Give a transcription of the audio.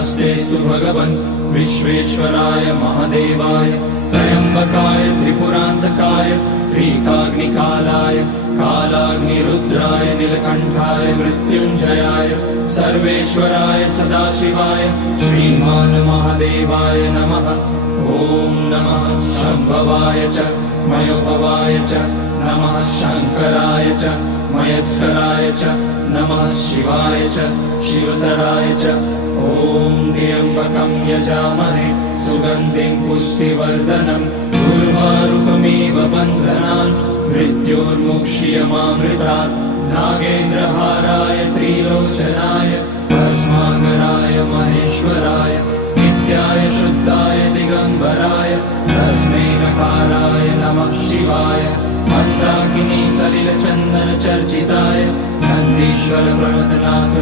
नमस्तेस्तु भगवन् विश्वेश्वराय महादेवाय त्र्यम्बकाय त्रिपुरान्तकाय त्रिकाग्निकालाय कालाग्निरुद्राय नीलकण्ठाय मृत्युञ्जयाय सर्वेश्वराय सदाशिवाय श्रीमान् महादेवाय नमः। ॐ नमः शम्भवाय च मयोभवाय च नमः शङ्कराय च मयस्कराय च नमः शिवाय च शिवतराय च। ॐ त्र्यम्बकं यजामहे सुगन्धिं पुष्टिवर्धनम् उर्वारुकमिव बन्धनान् मृत्योर्मुक्ष्यमामृतात्। नागेन्द्रहाराय त्रिलोचनाय भस्माकराय महेश्वराय नित्याय शुद्धाय दिगम्बराय तस्मै नकाराय नमः शिवाय। मन्दाकिनी सलिलचन्दन चर्चिताय नन्दीश्वर प्रणतनाथ